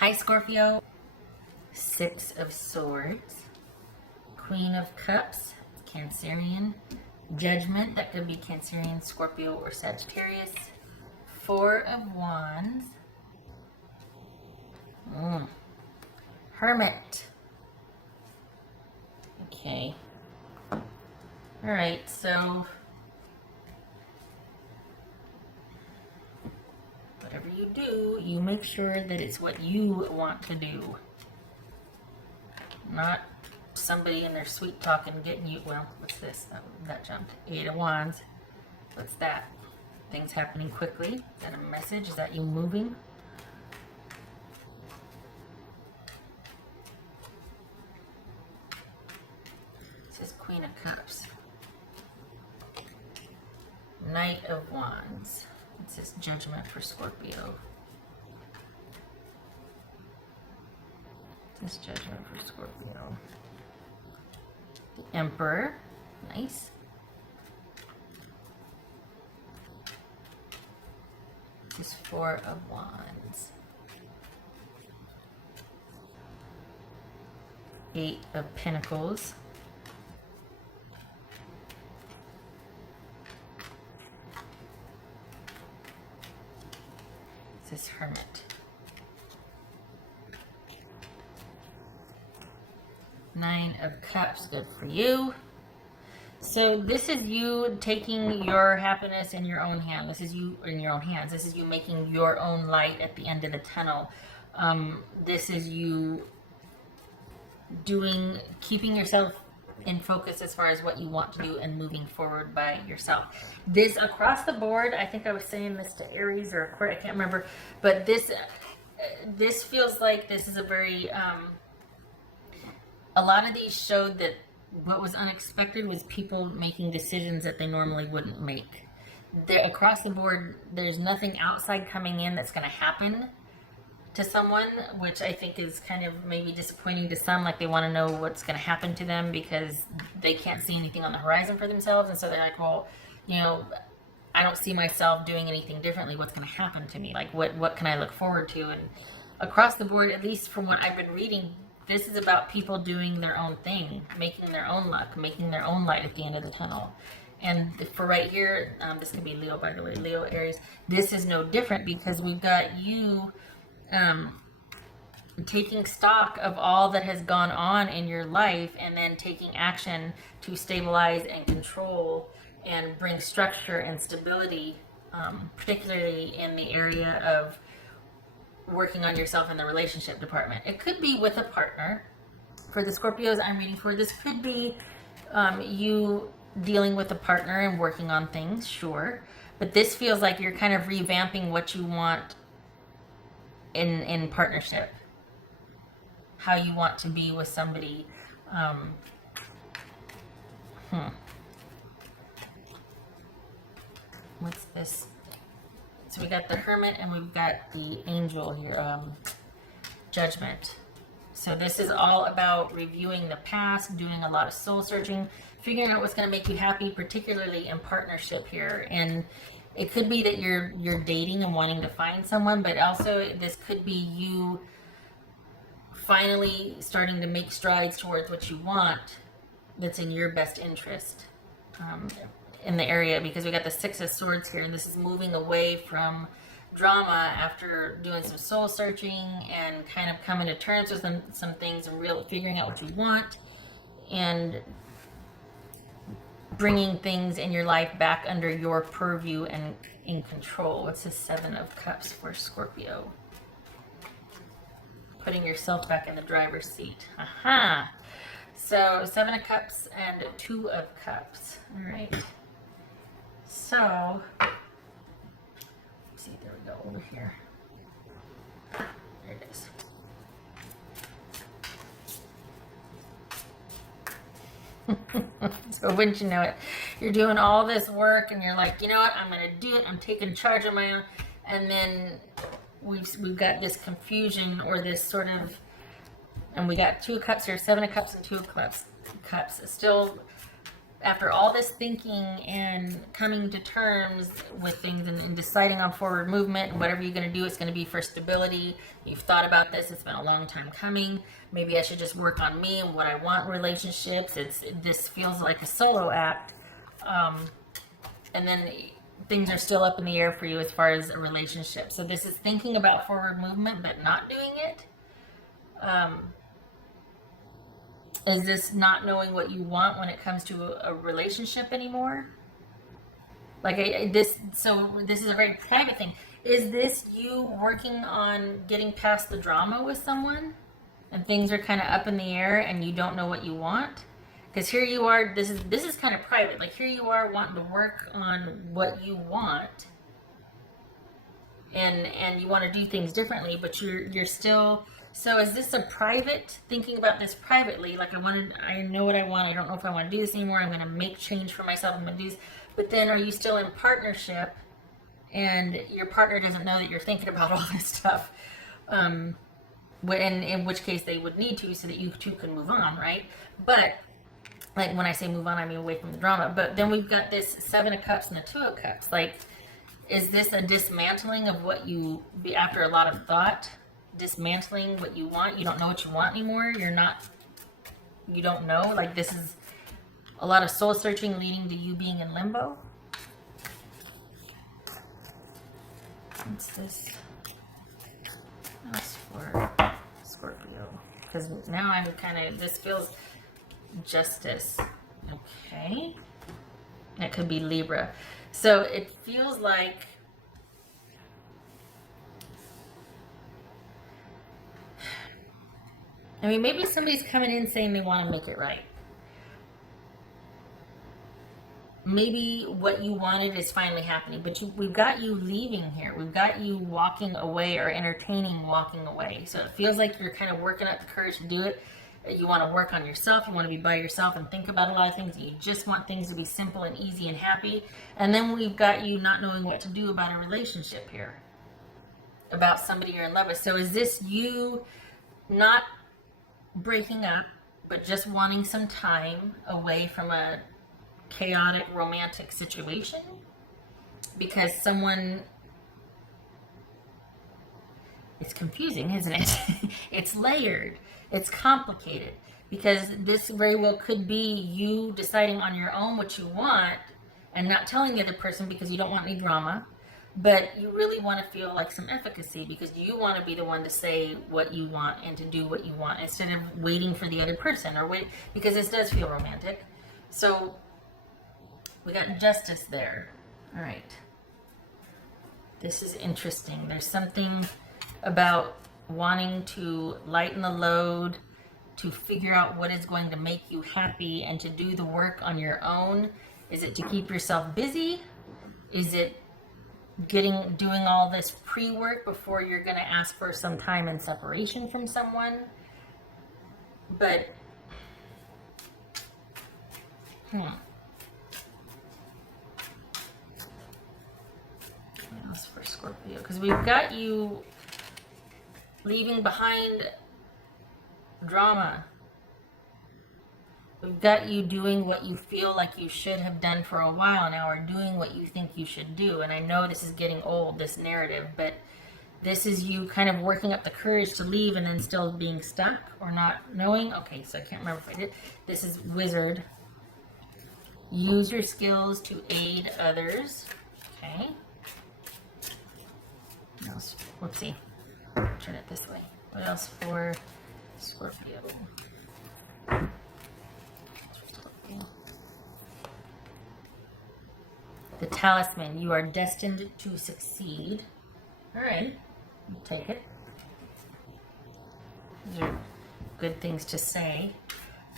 Hi Scorpio. Six of Swords, Queen of Cups, Cancerian, Judgment, that could be Cancerian, Scorpio, or Sagittarius, Four of Wands, Hermit. Okay. Alright, so whatever you do, you make sure that it's what you want to do. Not somebody in their sweet talking getting you, well, what's this? That jumped. Eight of Wands. What's that? Things happening quickly. Is that a message? Is that you moving? This is Queen of Cups. Knight of Wands. It says Judgment for Scorpio. This Judgment for Scorpio. The Emperor. Nice. This is Four of Wands. Eight of Pentacles. This is Hermit. Nine of Cups, good for you. So this is you taking your happiness in your own hand. This is you in your own hands. This is you making your own light at the end of the tunnel. This is you keeping yourself in focus as far as what you want to do and moving forward by yourself. This across the board, I think I was saying this to Aries or Aquarius, I can't remember, but this feels like this is a very a lot of these showed that what was unexpected was people making decisions that they normally wouldn't make. Across the board, there's nothing outside coming in that's going to happen to someone, which I think is kind of maybe disappointing to some. Like they want to know what's going to happen to them because they can't see anything on the horizon for themselves. And so they're like, well, you know, I don't see myself doing anything differently. What's going to happen to me? Like what can I look forward to? And across the board, at least from what I've been reading, this is about people doing their own thing, making their own luck, making their own light at the end of the tunnel. And for right here, this could be Leo, by the way, Leo, Aries. This is no different because we've got you taking stock of all that has gone on in your life and then taking action to stabilize and control and bring structure and stability, particularly in the area of working on yourself in the relationship department. It could be with a partner. For the Scorpios I'm reading for, this could be you dealing with a partner and working on things, sure. But this feels like you're kind of revamping what you want in partnership. How you want to be with somebody. What's this? So we got the Hermit and we've got the Angel here, Judgment. So this is all about reviewing the past, doing a lot of soul searching, figuring out what's going to make you happy, particularly in partnership here. And it could be that you're dating and wanting to find someone, but also this could be you finally starting to make strides towards what you want that's in your best interest. In the area, because we got the Six of Swords here, and this is moving away from drama after doing some soul searching and kind of coming to terms with some things and really figuring out what you want and bringing things in your life back under your purview and in control. What's the Seven of Cups for Scorpio? Putting yourself back in the driver's seat. Aha! So Seven of Cups and Two of Cups. All right. So, let's see, there we go, over here. There it is. So wouldn't you know it, you're doing all this work and you're like, you know what, I'm going to do it, I'm taking charge of my own, and then we've got this confusion or this sort of, and we got Two of Cups here, Seven of Cups and Two of Cups. Still after all this thinking and coming to terms with things and deciding on forward movement, whatever you're going to do, it's going to be for stability. You've thought about this. It's been a long time coming. Maybe I should just work on me and what I want in relationships. This feels like a solo act. And then things are still up in the air for you as far as a relationship. So this is thinking about forward movement, but not doing it. Is this not knowing what you want when it comes to a relationship anymore? Like this is a very private thing. Is this you working on getting past the drama with someone and things are kind of up in the air and you don't know what you want? Because here you are, this is kind of private. Like here you are wanting to work on what you want and you want to do things differently, but you're still. So is this a private, thinking about this privately, like I know what I want, I don't know if I want to do this anymore, I'm going to make change for myself, I'm going to do this, but then are you still in partnership and your partner doesn't know that you're thinking about all this stuff, in which case they would need to so that you two can move on, right? But, like when I say move on, I mean away from the drama, but then we've got this 7 of Cups and the 2 of Cups, like, is this a dismantling of what you, after a lot of thought, dismantling what you want? You don't know what you want anymore. You don't know. Like this is a lot of soul searching leading to you being in limbo. What's this? That's for Scorpio. Because now I'm this feels justice. Okay. That could be Libra. So it feels like maybe somebody's coming in saying they want to make it right. Maybe what you wanted is finally happening, but we've got you leaving here. We've got you walking away or entertaining walking away. So it feels like you're kind of working up the courage to do it. You want to work on yourself. You want to be by yourself and think about a lot of things. You just want things to be simple and easy and happy. And then we've got you not knowing what to do about a relationship here, about somebody you're in love with. So is this you not breaking up, but just wanting some time away from a chaotic romantic situation? Because it's confusing, isn't it? It's layered, it's complicated, because this very well could be you deciding on your own what you want and not telling the other person because you don't want any drama. But you really want to feel like some efficacy because you want to be the one to say what you want and to do what you want instead of waiting for the other person because this does feel romantic. So we got justice there. All right. This is interesting. There's something about wanting to lighten the load, to figure out what is going to make you happy and to do the work on your own. Is it to keep yourself busy? Is it doing all this pre-work before you're going to ask for some time and separation from someone? But what else for Scorpio? Because we've got you leaving behind drama. We've got you doing what you feel like you should have done for a while now, or doing what you think you should do. And I know this is getting old, this narrative, but this is you kind of working up the courage to leave and then still being stuck or not knowing. Okay, so I can't remember if I did. This is Wizard. Use your skills to aid others. Okay. What else? Whoopsie. Turn it this way. What else for Scorpio? The Talisman. You are destined to succeed. All right. I'll take it. These are good things to say.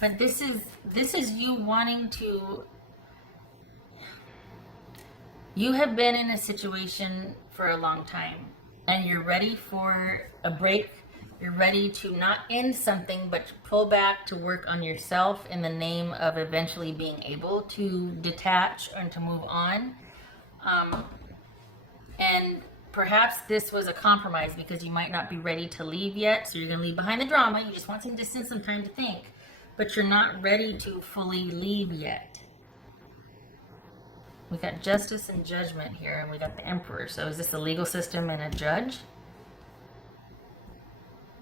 But this is you wanting to. You have been in a situation for a long time, and you're ready for a break. You're ready to not end something, but to pull back to work on yourself in the name of eventually being able to detach and to move on. And perhaps this was a compromise because you might not be ready to leave yet, so you're going to leave behind the drama. You just want some distance, some time to think, but you're not ready to fully leave yet. We got justice and judgment here, and we got the emperor. So is this the legal system and a judge?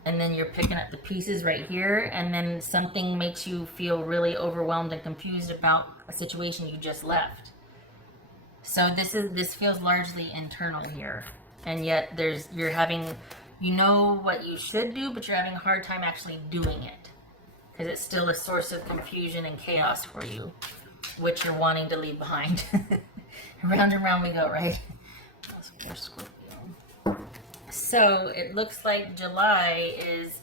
And then you're picking up the pieces right here, and then something makes you feel really overwhelmed and confused about a situation you just left. So this feels largely internal here, and yet you're having, you know what you should do, but you're having a hard time actually doing it because it's still a source of confusion and chaos for you, which you're wanting to leave behind. Round and round we go, right? There's Scorpio. So it looks like July is,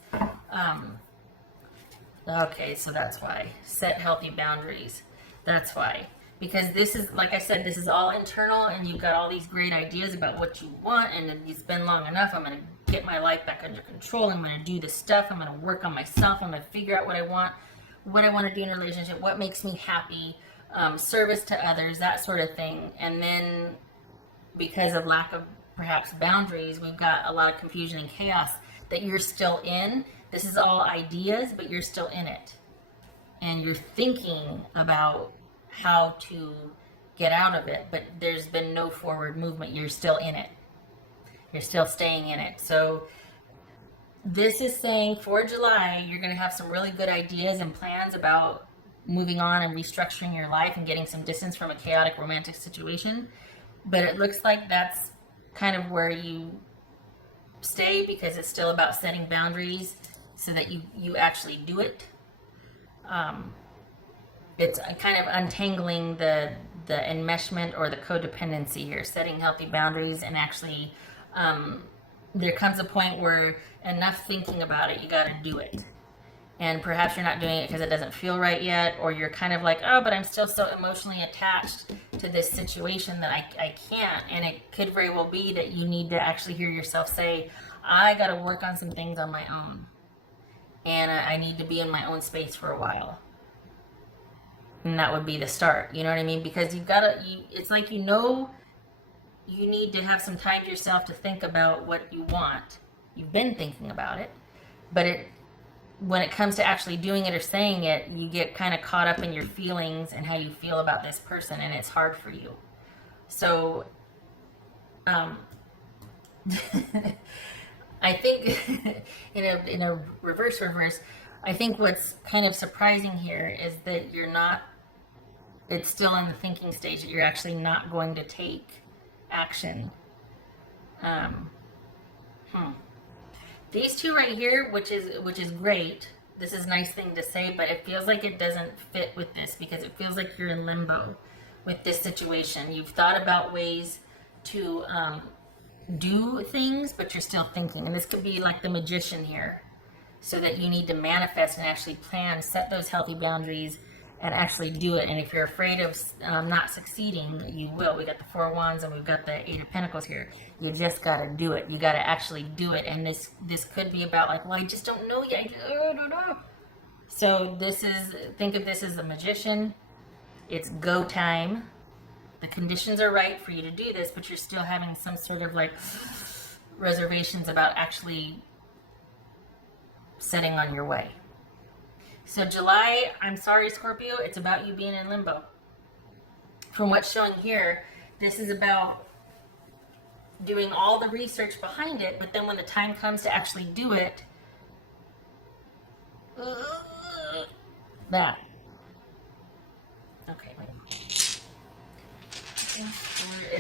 okay, so that's why. Set healthy boundaries. That's why. Because this is, like I said, this is all internal, and you've got all these great ideas about what you want, and then it's been long enough. I'm going to get my life back under control. I'm going to do this stuff. I'm going to work on myself. I'm going to figure out what I want to do in a relationship, what makes me happy, service to others, that sort of thing. And then because of lack of perhaps boundaries, we've got a lot of confusion and chaos that you're still in. This is all ideas, but you're still in it. And you're thinking about how to get out of it, but there's been no forward movement. You're still in it. You're still staying in it. So this is saying for July, you're going to have some really good ideas and plans about moving on and restructuring your life and getting some distance from a chaotic romantic situation. But it looks like that's kind of where you stay, because it's still about setting boundaries so that you actually do it. It's kind of untangling the enmeshment or the codependency here, setting healthy boundaries, and actually there comes a point where enough thinking about it, you got to do it. And perhaps you're not doing it because it doesn't feel right yet, or you're kind of like, oh, but I'm still so emotionally attached to this situation that I can't. And it could very well be that you need to actually hear yourself say, I got to work on some things on my own. And I need to be in my own space for a while. And that would be the start, you know what I mean? Because it's like, you need to have some time to yourself to think about what you want. You've been thinking about it, but when it comes to actually doing it or saying it, you get kind of caught up in your feelings and how you feel about this person, and it's hard for you. So, I think in a reverse, I think what's kind of surprising here is that it's still in the thinking stage, that you're actually not going to take action. These two right here, which is great. This is a nice thing to say, but it feels like it doesn't fit with this, because it feels like you're in limbo with this situation. You've thought about ways to do things, but you're still thinking. And this could be like the magician here, so that you need to manifest and actually plan, set those healthy boundaries, and actually do it. And if you're afraid of not succeeding, you will. We got the Four of Wands and we've got the Eight of Pentacles here. You just got to do it. You got to actually do it. And this could be about like, well, I just don't know yet. I don't know. So think of this as a magician. It's go time. The conditions are right for you to do this, but you're still having some sort of like reservations about actually setting on your way. So July, I'm sorry, Scorpio, it's about you being in limbo. From what's showing here, this is about doing all the research behind it, but then when the time comes to actually do it, that. Okay, wait.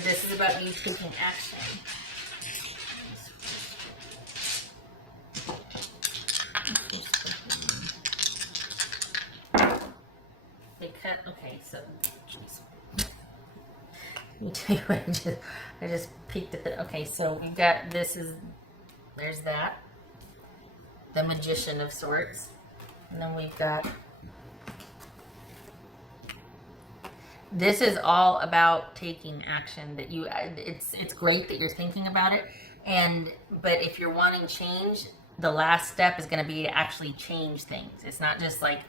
This is about you taking action. Okay, so, geez. Let me tell you what, I just peeked at the, okay, so we've got, there's that, the magician of sorts, and then we've got, this is all about taking action, that it's great that you're thinking about it, but if you're wanting change, the last step is going to be to actually change things. It's not just like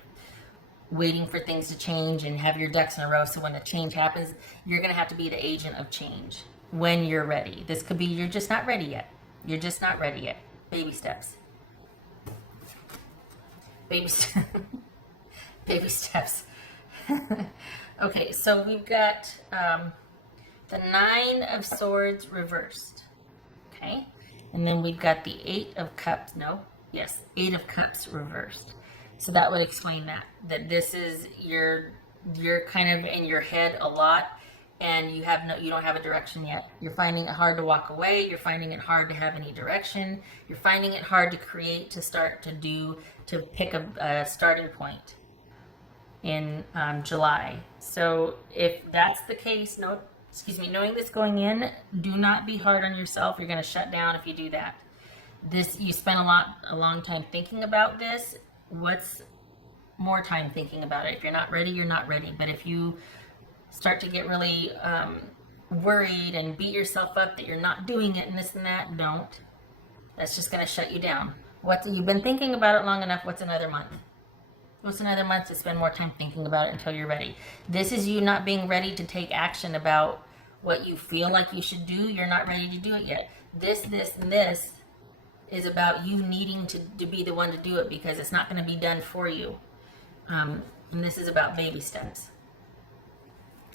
waiting for things to change and have your ducks in a row, so when the change happens, you're going to have to be the agent of change when you're ready. This could be you're just not ready yet. You're just not ready yet. Baby steps. Baby steps. Baby steps. Okay, so we've got the 9 of Swords reversed. Okay. And then we've got the 8 of Cups. No. Yes. 8 of Cups reversed. So that would explain that this is you're kind of in your head a lot, and you don't have a direction yet. You're finding it hard to walk away. You're finding it hard to have any direction. You're finding it hard to create, to start to do, to pick a starting point in July. So if that's the case, knowing this going in, do not be hard on yourself. You're going to shut down if you do that. You spent a long time thinking about this. What's more time thinking about it? If you're not ready, you're not ready. But if you start to get really worried and beat yourself up that you're not doing it and this and that, don't. That's just going to shut you down. You've been thinking about it long enough. What's another month? What's another month to spend more time thinking about it until you're ready? This is you not being ready to take action about what you feel like you should do. You're not ready to do it yet. This, and this is about you needing to be the one to do it, because it's not going to be done for you. And this is about baby steps.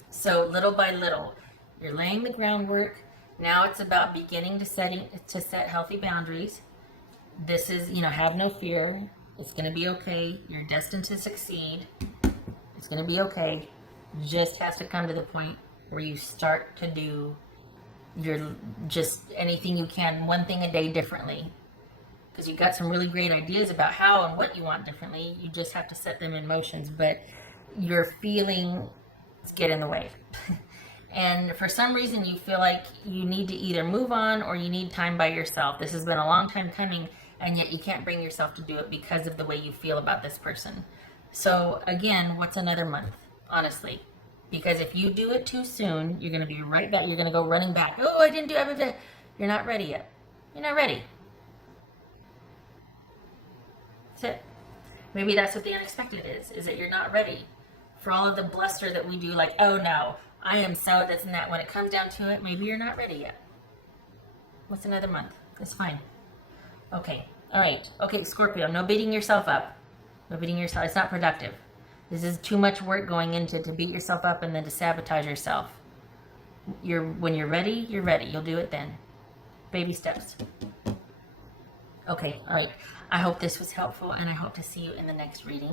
So little by little, you're laying the groundwork. Now it's about beginning to set healthy boundaries. This is, have no fear. It's going to be okay. You're destined to succeed. It's going to be okay. Just has to come to the point where you start to do just anything you can, one thing a day differently. Because you've got some really great ideas about how and what you want differently. You just have to set them in motions. But your feelings get in the way. And for some reason, you feel like you need to either move on or you need time by yourself. This has been a long time coming, and yet you can't bring yourself to do it because of the way you feel about this person. So again, what's another month? Honestly. Because if you do it too soon, you're going to be right back. You're going to go running back. Oh, I didn't do it. You're not ready yet. You're not ready. That's it. Maybe that's what the unexpected is that you're not ready for all of the bluster that we do, like, oh no, I am so this and that. When it comes down to it, maybe you're not ready yet. What's another month? It's fine. Okay. All right. Okay, Scorpio, no beating yourself up. No beating yourself. It's not productive. This is too much work going into to beat yourself up and then to sabotage yourself. When you're ready, you're ready. You'll do it then. Baby steps. Okay. All right. I hope this was helpful, and I hope to see you in the next reading.